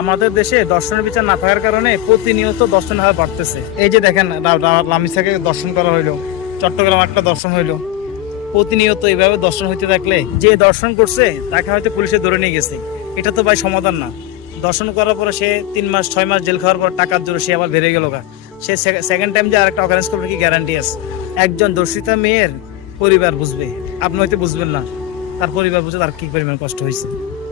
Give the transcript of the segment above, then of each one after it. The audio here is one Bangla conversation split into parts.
আমাদের দেশে দর্শনের বিচার না থাকার কারণে প্রতিনিয়ত দর্শন হার বাড়তেছে। এই যে দেখেন, লামিসাকে দর্শন করা হইলো, চট্টগ্রাম একটা দর্শন হইলো। প্রতিনিয়ত এইভাবে দর্শন হইতে থাকলে যে দর্শন করছে তাকে হয়তো পুলিশে ধরে নিয়ে গেছে, এটা তো ভাই সমাধান না। দর্শন করার পরে সে 3 মাস 6 মাস জেল খাওয়ার পর টাকার জোরে সে আবার বেরিয়ে গেল গা, সে সেকেন্ড টাইম যে আরেকটা অকারেন্স করবে কি গ্যারান্টি আছে? একজন দর্শিতা মেয়ের পরিবার বুঝবে, আপনি হয়তো বুঝবেন না, তার পরিবার বুঝে তার কি পরিমাণ কষ্ট হয়েছে।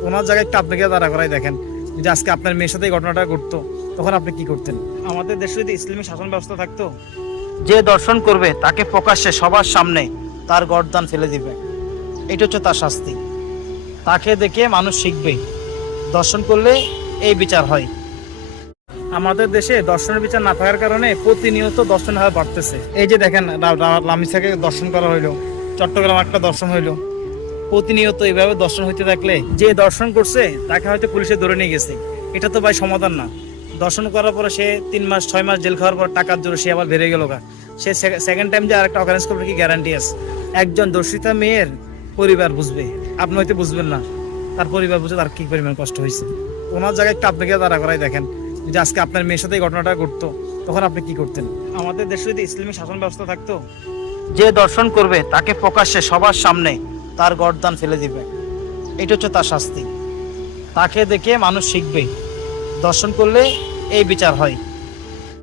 ওনার জায়গায় একটু আপনাকে দাঁড়া করাই দেখেন, যদি আজকে আপনার মেয়ের সাথে এই ঘটনাটা ঘটতো তখন আপনি কি করতেন? আমাদের দেশে যদি ইসলামী শাসন ব্যবস্থা থাকতো, যে দর্শন করবে তাকে প্রকাশ্যে সবার সামনে তার গর্দান ফেলে দিবে, এটা হচ্ছে তার শাস্তি। তাকে দেখে মানুষ শিখবে, দর্শন করলে এই বিচার হয়। আমাদের দেশে দর্শনের বিচার না থাকার কারণে প্রতিনিয়ত দর্শন হার বাড়তেছে। এই যে দেখেন, লামিসাকে দর্শন করা হইলো, চট্টগ্রাম একটা দর্শন হইলো। প্রতিনিয়ত এইভাবে দর্শন হইতে থাকলে যে দর্শন করছে তাকে হয়তো পুলিশে ধরে নিয়ে গেছে, এটা তো ভাই সমাধান না। দর্শন করার পরে সে 3 মাস 6 মাস জেল খাওয়ার পর টাকার জোরে সে আবার বেরিয়ে গেল গা, সে সেকেন্ড টাইম যে আরেকটা অকারেন্স করবে কি গ্যারান্টি আছে? একজন দর্শিতা মেয়ের পরিবার বুঝবে, আপনি হয়তো বুঝবেন না, তার পরিবার বুঝে তার কি পরিমাণ কষ্ট হয়েছে। ওনার জায়গায় একটু আপনাকে দাঁড়া করাই দেখেন, যদি আজকে আপনার মেয়ের সাথে এই ঘটনাটা ঘটতো তখন আপনি কি করতেন? আমাদের দেশে যদি ইসলামী শাসন ব্যবস্থা থাকতো, যে দর্শন করবে তাকে প্রকাশ্যে সবার সামনে তার গর্দান ফেলে দিবে, এটা হচ্ছে তার শাস্তি। তাকে দেখে মানুষ শিখবে, দর্শন করলে এই বিচার হয়।